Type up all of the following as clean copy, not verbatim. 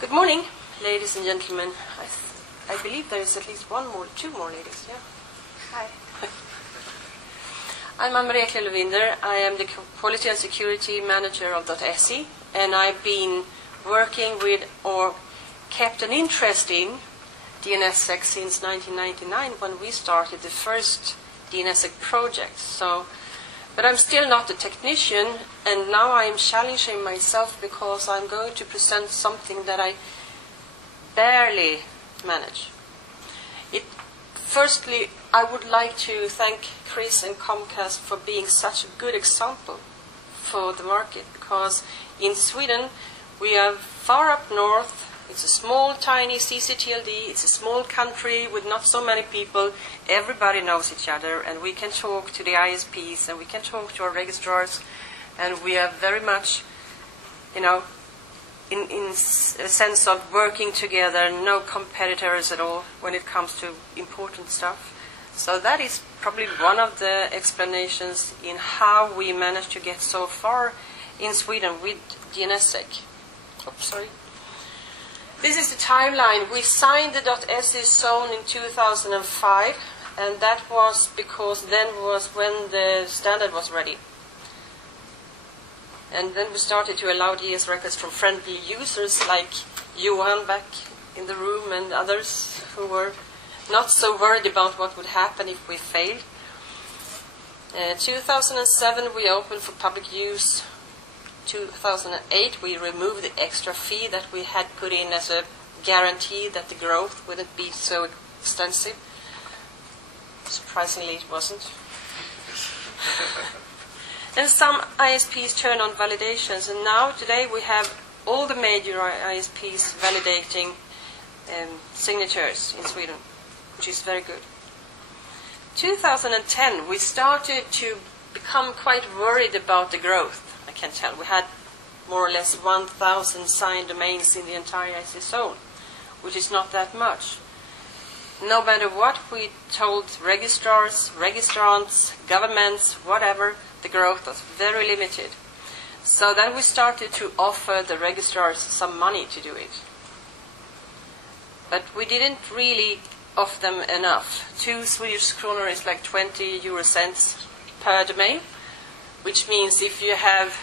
Good morning, ladies and gentlemen. I believe there is at least two more ladies. Yeah. Hi. I'm Eklund-Lowinder. I am the Quality and Security Manager of .SE, and I've been working with or kept an interest in DNSSEC since 1999 when we started the first DNSSEC project. But I'm still not a technician, and now I'm challenging myself because I'm going to present something that I barely manage. Firstly, I would like to thank Chris and Comcast for being such a good example for the market, because in Sweden we are far up north. It's a small, tiny CCTLD. It's a small country with not so many people. Everybody knows each other, and we can talk to the ISPs, and we can talk to our registrars, and we are very much, in a sense of working together, no competitors at all when it comes to important stuff. So that is probably one of the explanations in how we managed to get so far in Sweden with DNSSEC. Oops, sorry. This is the timeline. We signed the .SE zone in 2005, and that was because then was when the standard was ready. And then we started to allow DS records from friendly users like Johan back in the room and others who were not so worried about what would happen if we failed. 2007 we opened for public use. 2008 we removed the extra fee that we had put in as a guarantee that the growth wouldn't be so extensive. Surprisingly it wasn't. And some ISPs turned on validations, and now today we have all the major ISPs validating signatures in Sweden, which is very good. 2010 we started to become quite worried about the growth. I can tell. We had more or less 1,000 signed domains in the entire IC zone, which is not that much. No matter what we told registrars, registrants, governments, whatever, the growth was very limited. So then we started to offer the registrars some money to do it. But we didn't really offer them enough. 2 Swedish kronor is like 20 euro cents per domain, which means if you have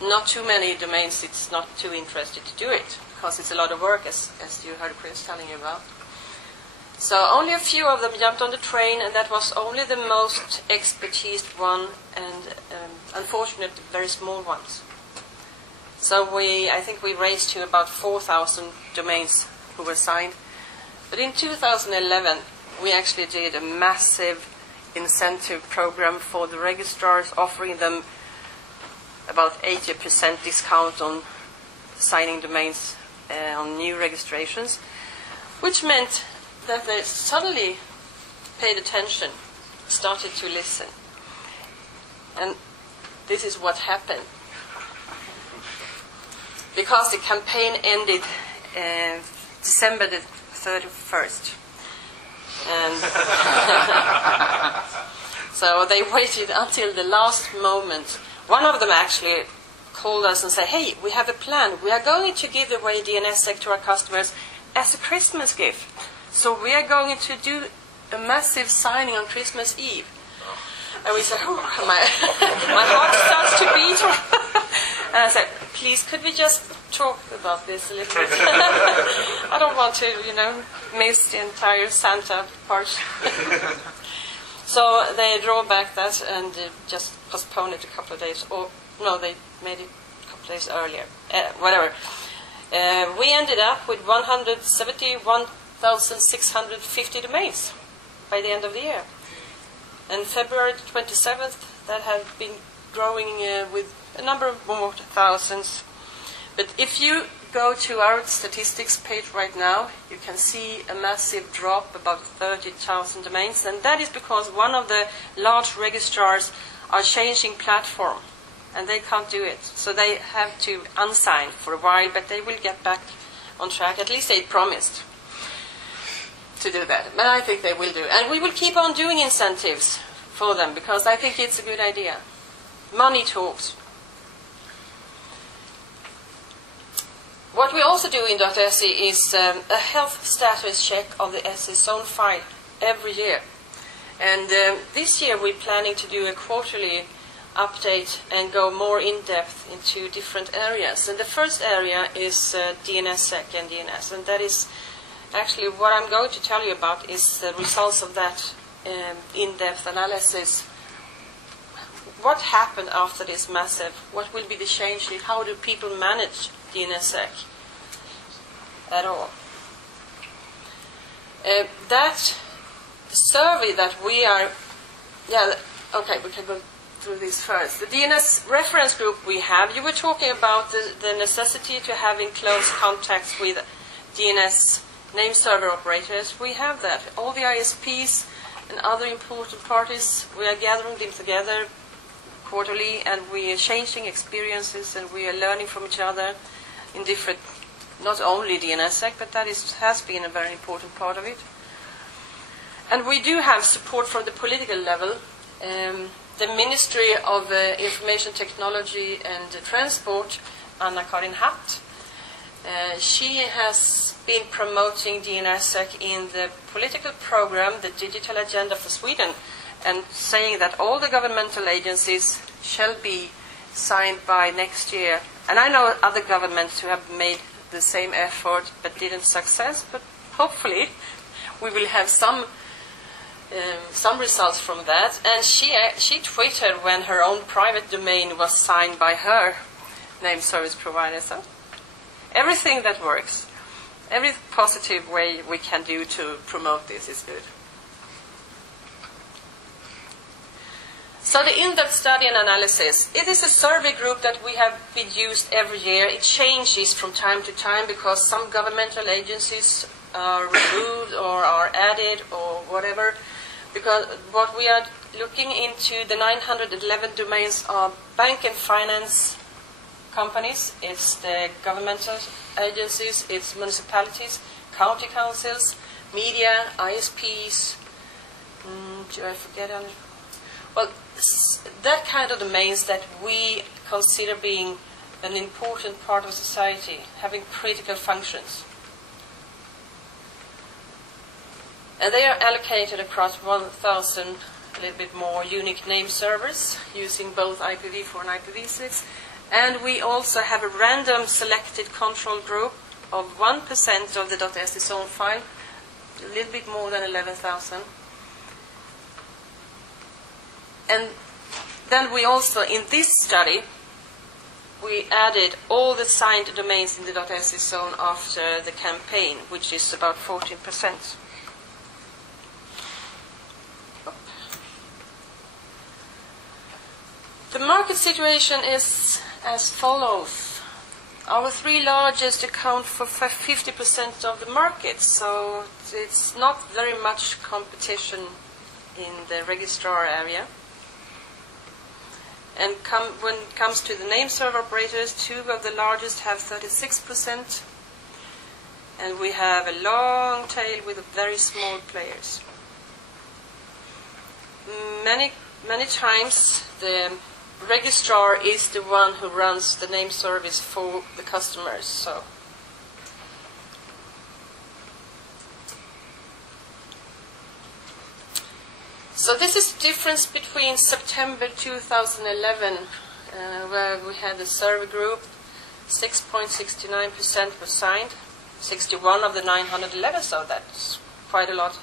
not too many domains, it's not too interested to do it, because it's a lot of work, as you heard Chris telling you about. So only a few of them jumped on the train, and that was only the most expertised one, and unfortunately very small ones. So I think we raised to about 4,000 domains who were signed. But in 2011, we actually did a massive incentive program for the registrars, offering them about 80% discount on signing domains on new registrations, which meant that they suddenly paid attention, started to listen. And this is what happened. Because the campaign ended December the 31st. And so they waited until the last moment. One of them actually called us and said, "Hey, we have a plan. We are going to give away DNSSEC to our customers as a Christmas gift. So we are going to do a massive signing on Christmas Eve." And we said, "Oh, my heart starts to beat." And I said, "Please, could we just talk about this a little bit? I don't want to, miss the entire Santa part." So they draw back that and just postpone it a couple of days. Or no, they made it a couple of days earlier. Whatever. We ended up with 171,650 domains by the end of the year. And February 27th, that had been growing with a number of more thousands. But if you go to our statistics page right now, you can see a massive drop, about 30,000 domains, and that is because one of the large registrars are changing platform, and they can't do it. So they have to unsign for a while, but they will get back on track. At least they promised to do that, but I think they will do. And we will keep on doing incentives for them, because I think it's a good idea. Money talks. What we also do in .se is a health status check of the SE zone file every year. And this year we're planning to do a quarterly update and go more in-depth into different areas. And the first area is DNSSEC and DNS. And that is actually what I'm going to tell you about is the results of that in-depth analysis. What happened after this massive? What will be the change? How do people manage DNSSEC at all? That survey that we are, okay, we can go through this first. The DNS reference group we have, you were talking about the necessity to having close contacts with DNS name server operators. We have that. All the ISPs and other important parties, we are gathering them together quarterly, and we are changing experiences, and we are learning from each other in different, not only DNSSEC, but that has been a very important part of it. And we do have support from the political level. The Ministry of Information Technology and Transport, Anna-Karin Hatt, she has been promoting DNSSEC in the political program, the Digital Agenda for Sweden, and saying that all the governmental agencies shall be signed by next year. And I know other governments who have made the same effort but didn't success, but hopefully we will have some results from that. And she tweeted when her own private domain was signed by her name service provider. So everything that works, every positive way we can do to promote this is good. So the in-depth study and analysis, it is a survey group that we have been used every year. It changes from time to time because some governmental agencies are removed or are added or whatever. Because what we are looking into, the 911 domains are bank and finance companies, it's the governmental agencies, it's municipalities, county councils, media, ISPs, do I forget any? Well, that kind of domains that we consider being an important part of society, having critical functions. And they are allocated across 1,000, a little bit more, unique name servers using both IPv4 and IPv6. And we also have a random selected control group of 1% of the .se zone file, a little bit more than 11,000. And then we also, in this study, we added all the signed domains in the .se zone after the campaign, which is about 14%. The market situation is as follows. Our three largest account for 50% of the market, so it's not very much competition in the registrar area. And when it comes to the name server operators, two of the largest have 36%, and we have a long tail with very small players. Many times the registrar is the one who runs the name service for the customers. So this is the difference between September 2011, where we had a survey group, 6.69% were signed, 61 of the 911, so that's quite a lot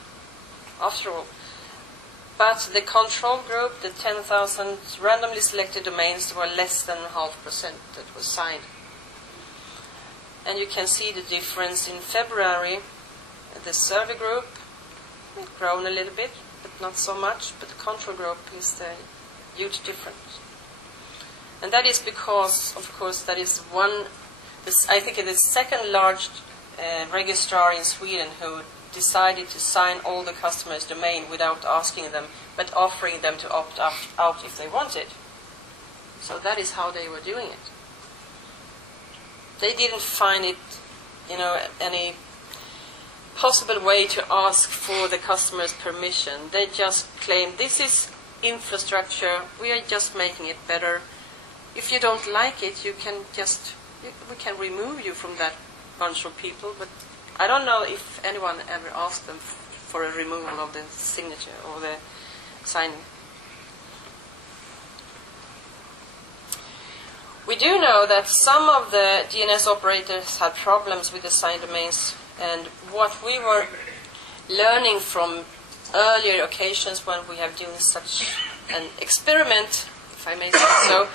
after all. But the control group, the 10,000 randomly selected domains, were less than 0.5% that was signed. And you can see the difference in February. The survey group has grown a little bit, but not so much. But the control group is the huge difference. And that is because, of course, that is I think it is the second large registrar in Sweden who decided to sign all the customers' domain without asking them, but offering them to opt out if they wanted. So that is how they were doing it. They didn't find it, any possible way to ask for the customer's permission. They just claimed, this is infrastructure, we are just making it better. If you don't like it, we can remove you from that bunch of people, but I don't know if anyone ever asked them for a removal of the signature or the signing. We do know that some of the DNS operators had problems with the signed domains, and what we were learning from earlier occasions when we have done such an experiment, if I may say so,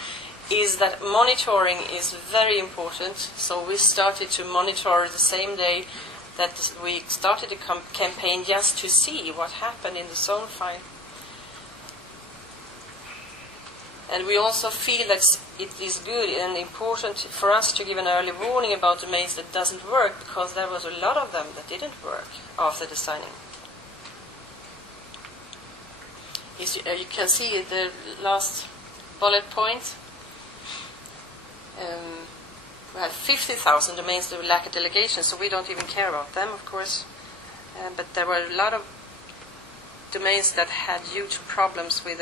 is that monitoring is very important. So we started to monitor the same day that we started a campaign just to see what happened in the zone file. And we also feel that it is good and important for us to give an early warning about domains that doesn't work, because there was a lot of them that didn't work after the signing. You can see the last bullet point. We had 50,000 domains that lack a delegation, so we don't even care about them, of course. But there were a lot of domains that had huge problems with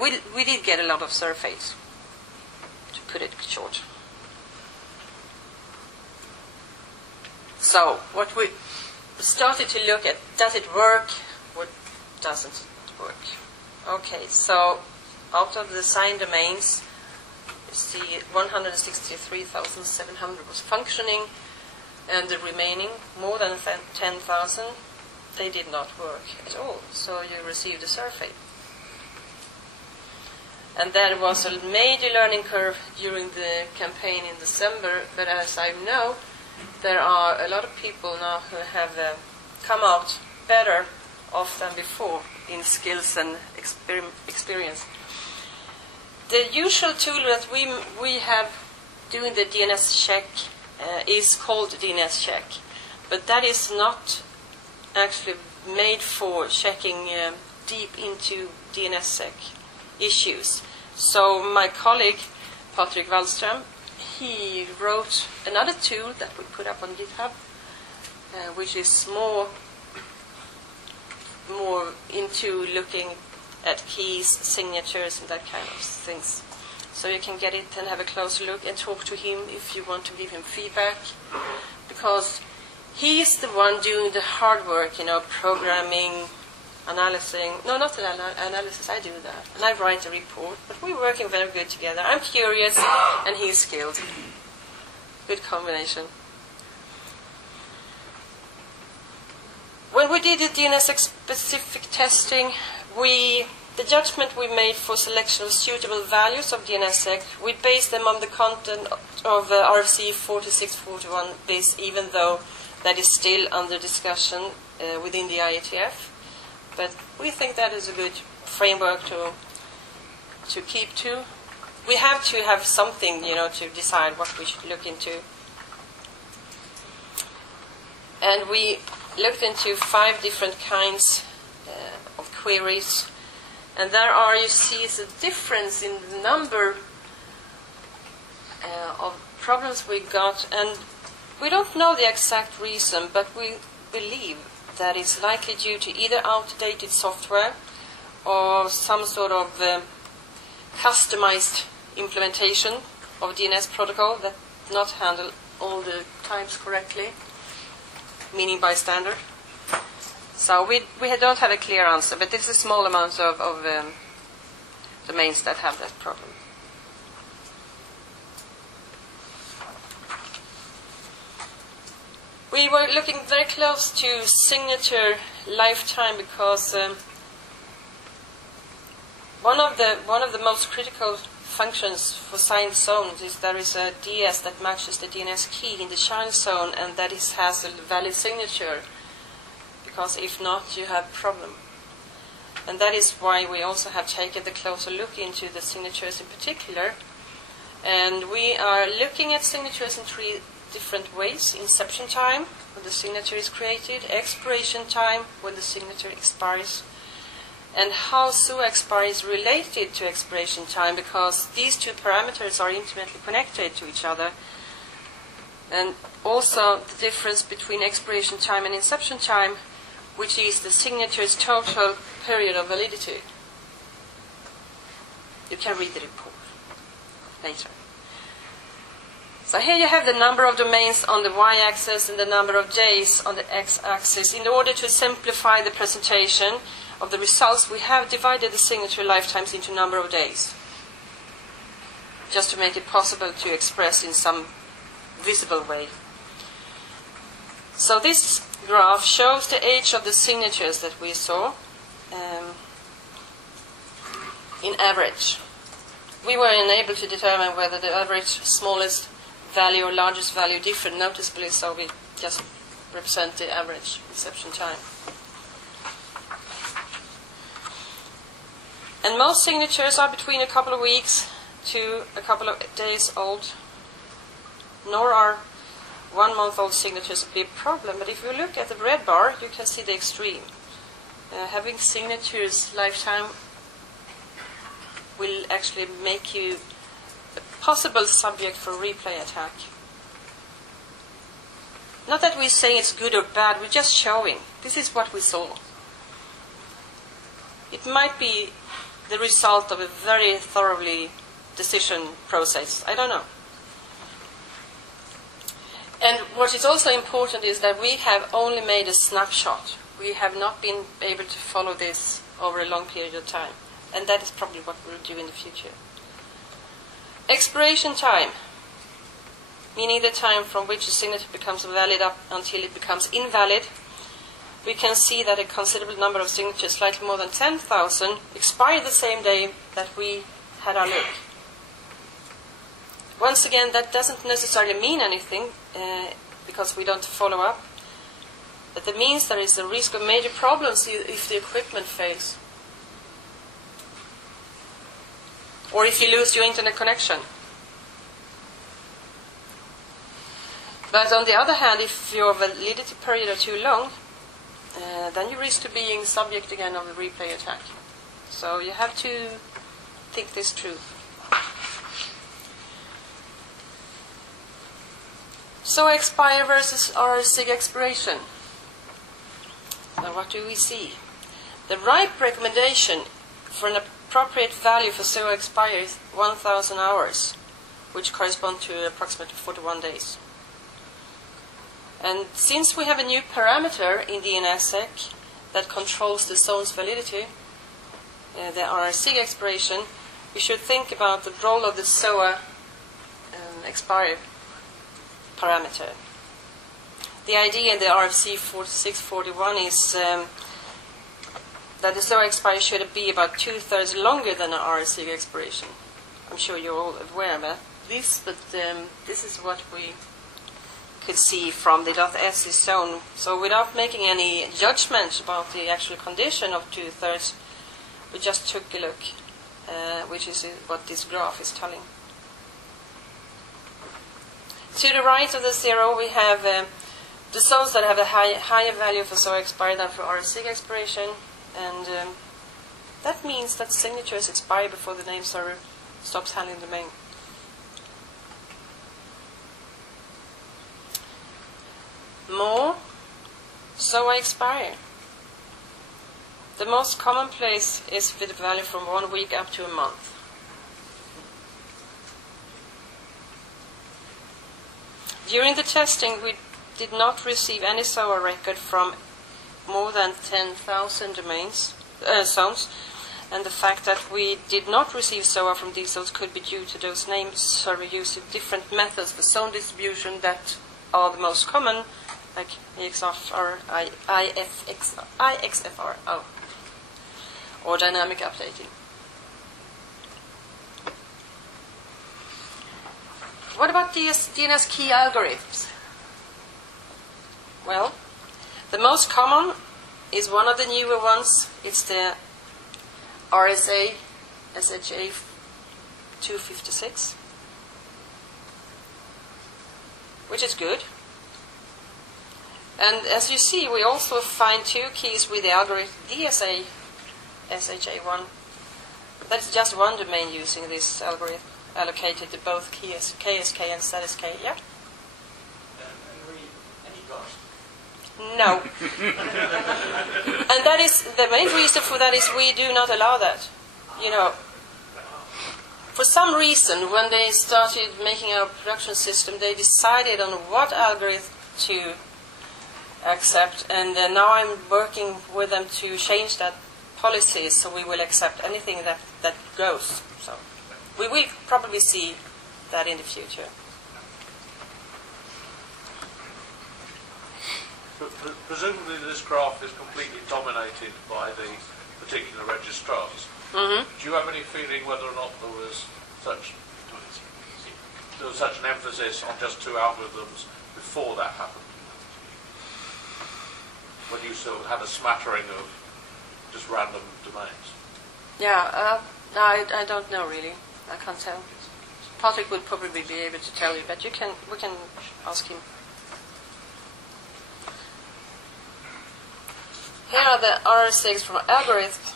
we did get a lot of Servfails, to put it short. So what we started to look at, does it work? What doesn't work? Okay, so out of the signed domains, you see 163,700 was functioning, and the remaining, more than 10,000, they did not work at all. So you received a Servfail. And there was a major learning curve during the campaign in December, but as I know, there are a lot of people now who have come out better off than before in skills and experience. The usual tool that we have doing the DNSSEC is called DNSSEC, but that is not actually made for checking deep into DNSSEC issues. So my colleague Patrick Wallström, he wrote another tool that we put up on GitHub, which is more into looking at keys, signatures, and that kind of things. So you can get it and have a closer look and talk to him if you want to give him feedback, because he's the one doing the hard work, programming, analyzing. No, not the analysis, I do that. And I write a report, but we're working very good together. I'm curious and he's skilled. Good combination. When we did the DNSSEC specific testing, the judgment we made for selection of suitable values of DNSSEC, we based them on the content of RFC 4641 bis, even though that is still under discussion within the IETF. But we think that is a good framework to keep to. We have to have something, to decide what we should look into. And we looked into 5 different kinds of queries. And there are, you see, a difference in the number of problems we got. And we don't know the exact reason, but we believe that it's likely due to either outdated software or some sort of customized implementation of DNS protocol that does not handle all the types correctly, meaning by standard. So we don't have a clear answer, but there's a small amount of domains that have that problem. We were looking very close to signature lifetime, because one of the most critical functions for signed zones is there is a DS that matches the DNS key in the child zone, and that has a valid signature, because if not, you have a problem. And that is why we also have taken the closer look into the signatures in particular. And we are looking at signatures in 3 different ways: inception time, when the signature is created; expiration time, when the signature expires; and how SUA expire is related to expiration time, because these 2 parameters are intimately connected to each other. And also the difference between expiration time and inception time, which is the signature's total period of validity. You can read the report later. So here you have the number of domains on the y-axis and the number of days on the x-axis. In order to simplify the presentation of the results, we have divided the signature lifetimes into number of days, just to make it possible to express in some visible way. So this graph shows the age of the signatures that we saw in average. We were unable to determine whether the average smallest value or largest value differed noticeably, so we just represent the average reception time. And most signatures are between a couple of weeks to a couple of days old, nor are 1 month old signatures a big problem. But if you look at the red bar, you can see the extreme. Having signatures lifetime will actually make you a possible subject for replay attack. Not that we're saying it's good or bad, we're just showing. This is what we saw. It might be the result of a very thoroughly decision process. I don't know. And what is also important is that we have only made a snapshot. We have not been able to follow this over a long period of time. And that is probably what we'll do in the future. Expiration time, meaning the time from which a signature becomes valid up until it becomes invalid. We can see that a considerable number of signatures, slightly more than 10,000, expired the same day that we had our look. Once again, that doesn't necessarily mean anything because we don't follow up. But that means there is a risk of major problems if the equipment fails. Or if you lose your internet connection. But on the other hand, if your validity period are too long, then you risk to being subject again of a replay attack. So you have to think this through. So expire versus RSIG expiration. Now what do we see? The RIPE recommendation for an appropriate value for SOA expire is 1,000 hours, which correspond to approximately 41 days. And since we have a new parameter in DNSSEC that controls the zone's validity, the RSIG expiration, we should think about the role of the SOA expire parameter. The idea in the RFC 4641 is that the SOA expire should be about 2/3 longer than an RSIG expiration. I'm sure you're all aware of this, but this is what we could see from the .SE zone. So without making any judgment about the actual condition of 2/3, we just took a look, which is what this graph is telling. To the right of the 0, we have the zones that have a higher value for SOA expire than for RSIG expiration, and that means that signatures expire before the name server stops handling the domain. More SOA expire. The most common place is with a value from 1 week up to a month. During the testing, we did not receive any SOA record from more than 10,000 domains, zones, and the fact that we did not receive SOA from these zones could be due to those name server using different methods for zone distribution that are the most common, like EXFR, IXFR, or dynamic updating. What about DNS key algorithms? Well, the most common is one of the newer ones. It's the RSA SHA 256, which is good. And as you see, we also find 2 keys with the algorithm DSA SHA1. That's just one domain using this algorithm, allocated to both KSK and ZSK. Yeah? Any cost? No. And that is the main reason for that is we do not allow that. You know, for some reason, when they started making our production system, they decided on what algorithm to accept, and now I'm working with them to change that policy, so we will accept anything that goes. So we will probably see that in the future. Presumably this graph is completely dominated by the particular registrars. Mm-hmm. Do you have any feeling whether or not there was such an emphasis on just two algorithms before that happened? When you sort of had a smattering of just random domains? Yeah, no, I don't know really. I can't tell. Patrick would probably be able to tell you, but we can ask him. Here are the RSAs from algorithms.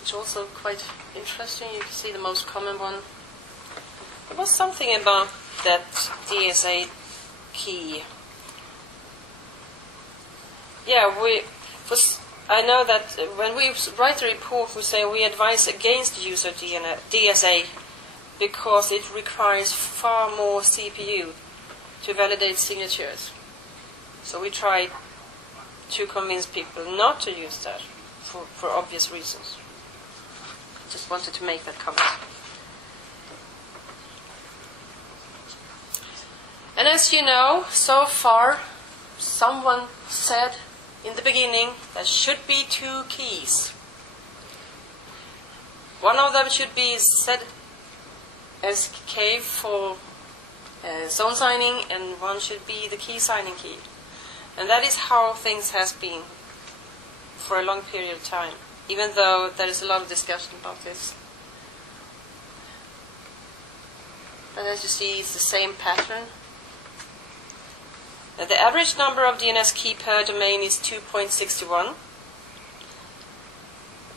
It's also quite interesting. You can see the most common one. There was something about that DSA key. Yeah, I know that when we write the report, we say we advise against the use of DSA because it requires far more CPU to validate signatures. So we try to convince people not to use that for obvious reasons. Just wanted to make that comment. And as you know, so far, someone said in the beginning there should be two keys. One of them should be ZSK for zone signing, and one should be the key signing key. And that is how things has been for a long period of time, even though there is a lot of discussion about this. But as you see, it's the same pattern. The average number of DNS key per domain is 2.61,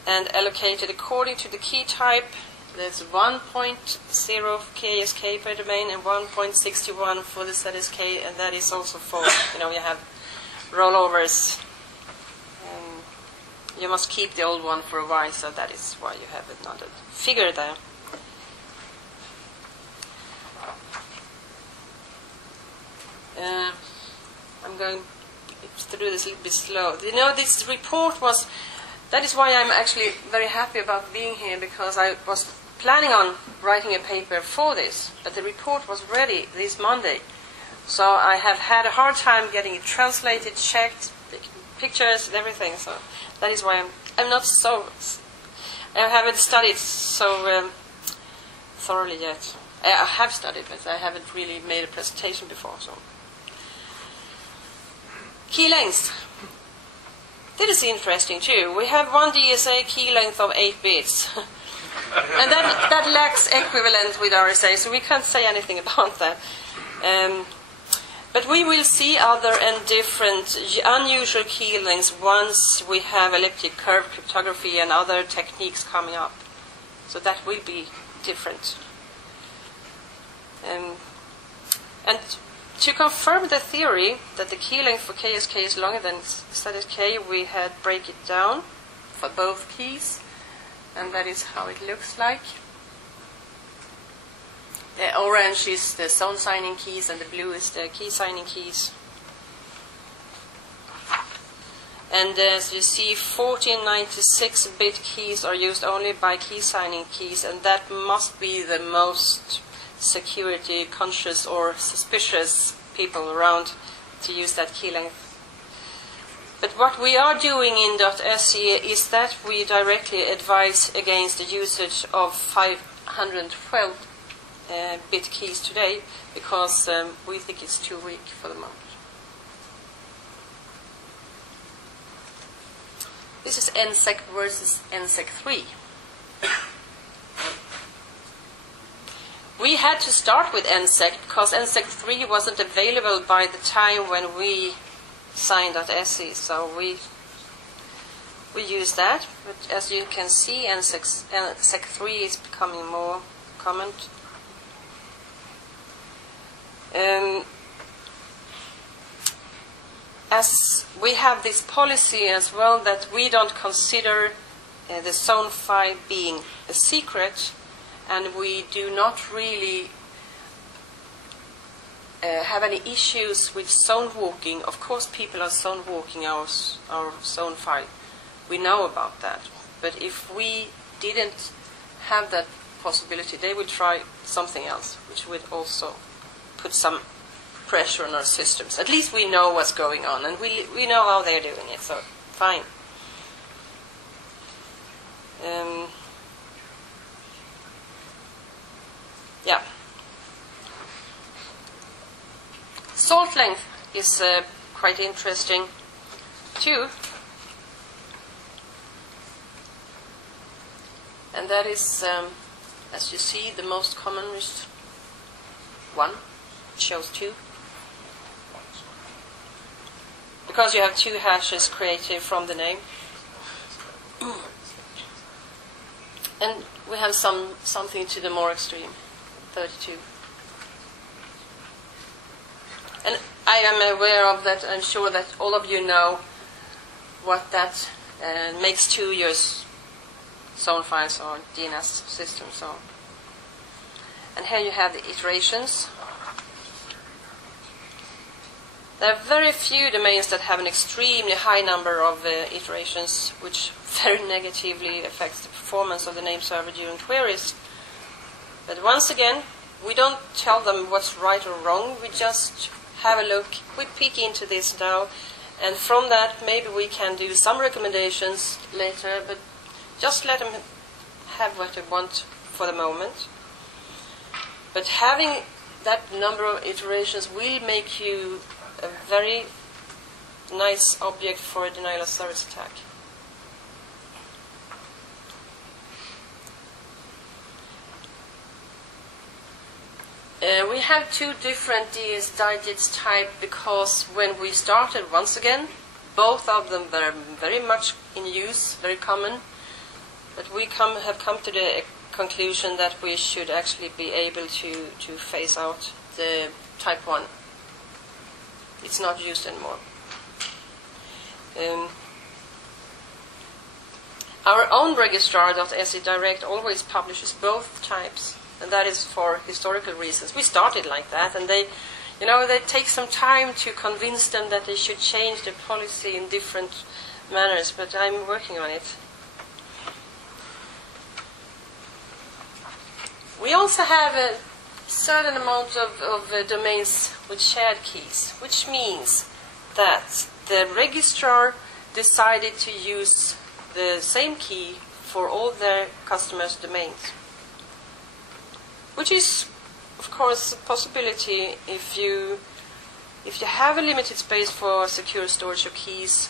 and allocated according to the key type. There's 1.0 KSK per domain and 1.61 for the ZSK, and that is also for, you have rollovers. You must keep the old one for a while, so that is why you have another figure there. I'm going through this a little bit slow. This report that is why I'm actually very happy about being here, because I was planning on writing a paper for this, but the report was ready this Monday. So I have had a hard time getting it translated, checked, pictures and everything. So that is why I'm not so... I haven't studied so thoroughly yet. I have studied, but I haven't really made a presentation before. So key length. This is interesting too. We have one DSA key length of 8 bits. And that lacks equivalent with RSA, so we can't say anything about that. But we will see other and different unusual key lengths once we have elliptic curve cryptography and other techniques coming up. So that will be different. And to confirm the theory that the key length for KSK is longer than ZSK, we had break it down for both keys, and that is how it looks like. The orange is the zone signing keys, and the blue is the key signing keys. And as you see, 1496-bit keys are used only by key signing keys, and that must be the most security conscious or suspicious people around to use that key length. But what we are doing in .SE is that we directly advise against the usage of 512-bit keys today, because we think it's too weak for the moment. This is NSEC versus NSEC 3. We had to start with NSEC because NSEC 3 wasn't available by the time when we signed .SE, so we use that. But as you can see, NSEC 3 is becoming more common. As we have this policy as well that we don't consider the zone file being a secret, and we do not really have any issues with zone walking. Of course, people are zone walking our zone file. We know about that. But if we didn't have that possibility, they would try something else, which would also put some pressure on our systems. At least we know what's going on, and we know how they're doing it, so fine. Yeah. Salt length is quite interesting too. And that is, as you see, the most common is 1. It shows 2. Because you have 2 hashes created from the name. And we have something to the more extreme, 32. And I am aware of that. I'm sure that all of you know what that makes to your zone files or DNS system. So, and here you have the iterations. There are very few domains that have an extremely high number of iterations, which very negatively affects the performance of the name server during queries. But once again, we don't tell them what's right or wrong. We just have a look, we peek into this now, and from that maybe we can do some recommendations later, but just let them have what they want for the moment. But having that number of iterations will make you a very nice object for a denial of service attack. We have 2 different DS digits type because when we started, once again, both of them were very much in use, very common. But we have come to the conclusion that we should actually be able to phase out the type 1. It's not used anymore. Our own registrar.se Direct always publishes both types, and that is for historical reasons. We started like that, and they take some time to convince them that they should change the policy in different manners, but I'm working on it. We also have a certain amount of domains with shared keys, which means that the registrar decided to use the same key for all their customers' domains, which is, of course, a possibility if you have a limited space for secure storage of keys,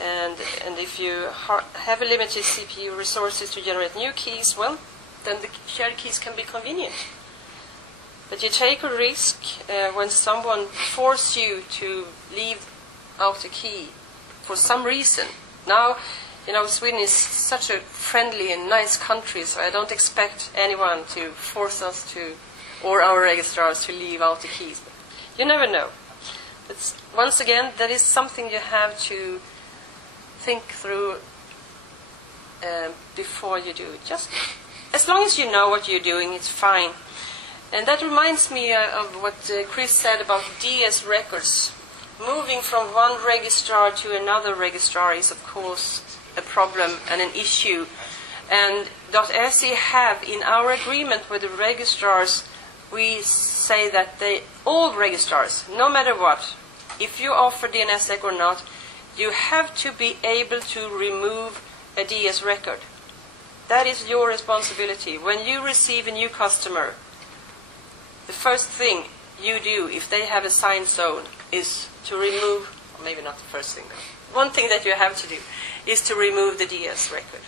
and if you have a limited CPU resources to generate new keys, well, then the shared keys can be convenient. But you take a risk when someone forces you to leave out a key for some reason. Now, Sweden is such a friendly and nice country, so I don't expect anyone to force us to, or our registrars, to leave out the keys. But you never know. But once again, that is something you have to think through before you do it. Just as long as you know what you're doing, it's fine. And that reminds me of what Chris said about DS records. Moving from one registrar to another registrar is, of course, a problem and an issue. And .se have, in our agreement with the registrars, we say that all registrars, no matter what, if you offer DNSSEC or not, you have to be able to remove a DS record. That is your responsibility. When you receive a new customer, the first thing you do, if they have a signed zone, is to remove, or maybe not the first thing, one thing that you have to do is to remove the DS record.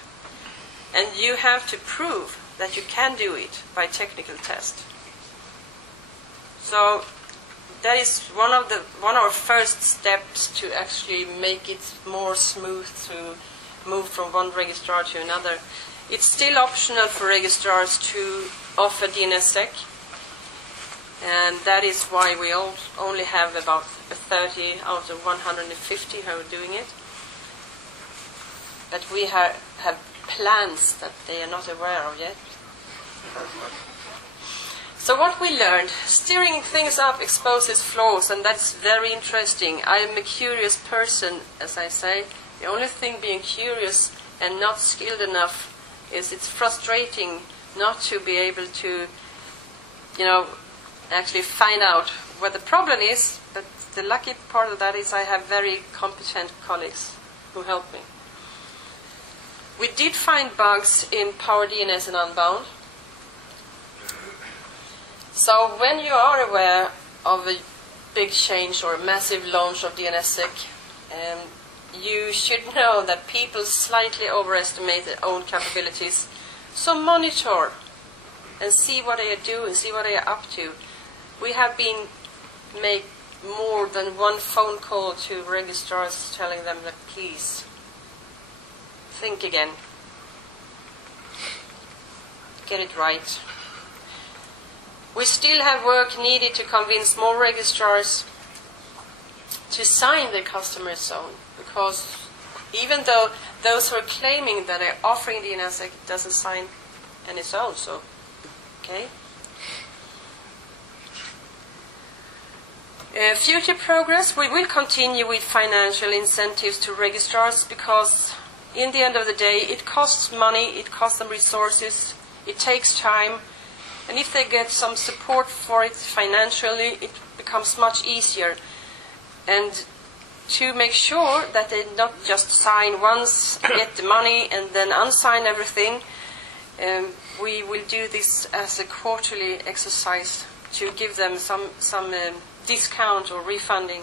And you have to prove that you can do it by technical test. So that is one of our first steps to actually make it more smooth to move from one registrar to another. It's still optional for registrars to offer DNSSEC, and that is why we only have about 30 out of 150 who are doing it. But we have plans that they are not aware of yet. So what we learned, steering things up exposes flaws, and that's very interesting. I am a curious person, as I say. The only thing being curious and not skilled enough is it's frustrating not to be able to, actually find out what the problem is. But the lucky part of that is I have very competent colleagues who help me. We did find bugs in Power DNS and Unbound. So when you are aware of a big change or a massive launch of DNSSEC, you should know that people slightly overestimate their own capabilities. So monitor and see what they are doing, see what they are up to. We have been made more than one phone call to registrars telling them that please think again, get it right. We still have work needed to convince more registrars to sign the customer zone, because even though those who are claiming that they're offering DNSSEC doesn't sign any zone, so okay. Future progress, we will continue with financial incentives to registrars, because in the end of the day it costs money, it costs them resources, it takes time. And if they get some support for it financially, it becomes much easier. And to make sure that they not just sign once, get the money, and then unsign everything, we will do this as a quarterly exercise to give them some discount or refunding.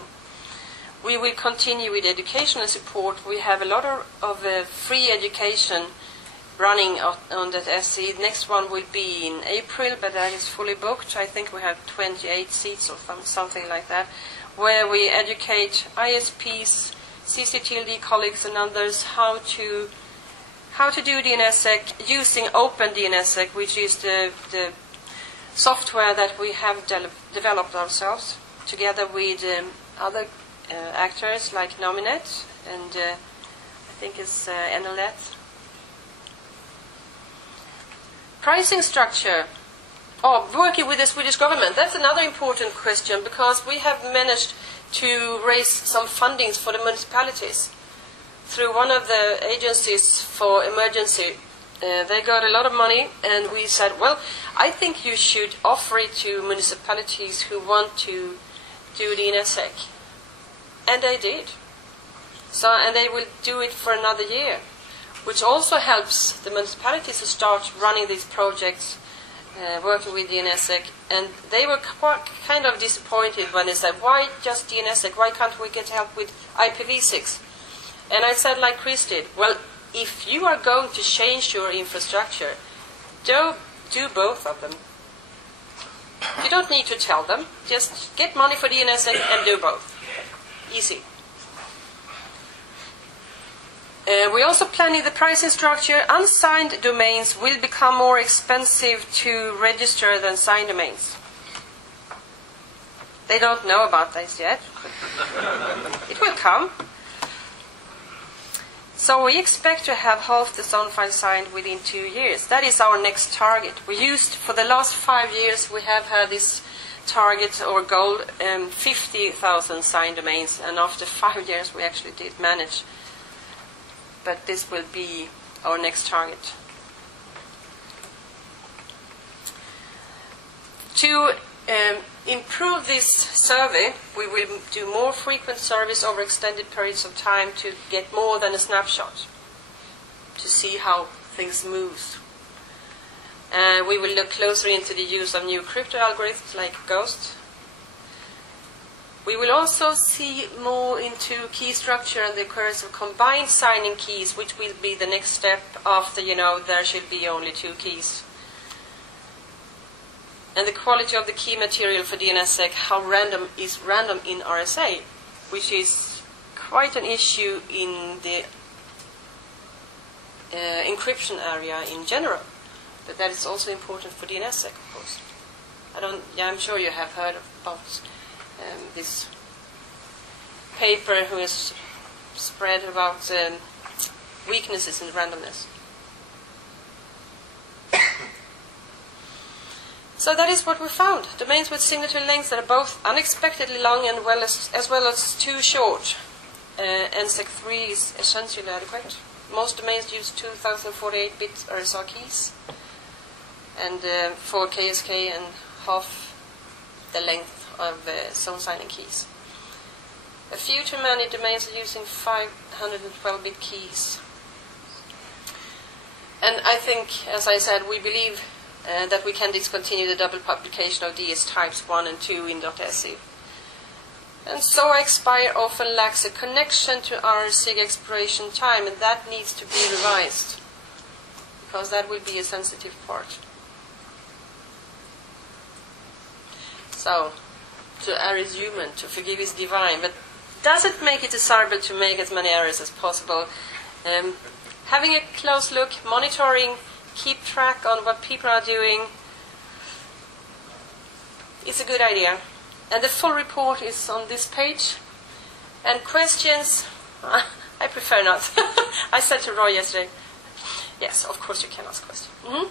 We will continue with educational support. We have a lot of free education running on that SE. Next one will be in April, but that is fully booked. I think we have 28 seats or something like that, where we educate ISPs, CCTLD colleagues and others how to do DNSSEC using Open DNSSEC, which is the software that we have developed ourselves together with other actors like Nominet and I think it's NLnet. Pricing structure. Working with the Swedish government. That's another important question, because we have managed to raise some fundings for the municipalities through one of the agencies for emergency. They got a lot of money, and we said, well, I think you should offer it to municipalities who want to do DNSSEC. And they did. And they will do it for another year, which also helps the municipalities to start running these projects, working with DNSSEC. And they were kind of disappointed when they said, why just DNSSEC? Why can't we get help with IPv6? And I said, like Chris did, well, if you are going to change your infrastructure, do both of them. You don't need to tell them. Just get money for DNSSEC and do both. Easy. We're also planning the pricing structure. Unsigned domains will become more expensive to register than signed domains. They don't know about this yet. It will come. So we expect to have half the zone file signed within 2 years. That is our next target. For the last 5 years, we have had this target or goal, 50,000 signed domains, and after 5 years we actually did manage. But this will be our next target. To improve this survey, we will do more frequent surveys over extended periods of time to get more than a snapshot, to see how things move. We will look closer into the use of new crypto algorithms like Ghost. We will also see more into key structure and the occurrence of combined signing keys, which will be the next step after, there should be only 2 keys. And the quality of the key material for DNSSEC, how random is random in RSA, which is quite an issue in the encryption area in general. But that is also important for DNSSEC, of course. I'm sure you have heard about this paper who has spread about weaknesses in randomness. So that is what we found. Domains with signature lengths that are both unexpectedly long and as well as too short. NSEC 3 is essentially adequate. Most domains use 2048-bit RSA keys, and for KSK and half the length of zone signing keys. A few too many domains are using 512-bit keys. And I think, as I said, we believe that we can discontinue the double publication of DS types 1 and 2 in .se. And so expire often lacks a connection to our SIG expiration time, and that needs to be revised, because that will be a sensitive part. So, to err is human, to forgive is divine, but does it make it desirable to make as many errors as possible? Having a close look, monitoring, keep track on what people are doing is a good idea. And the full report is on this page. And questions, I prefer not. I said to Roy yesterday, yes, of course you can ask questions. Mm-hmm.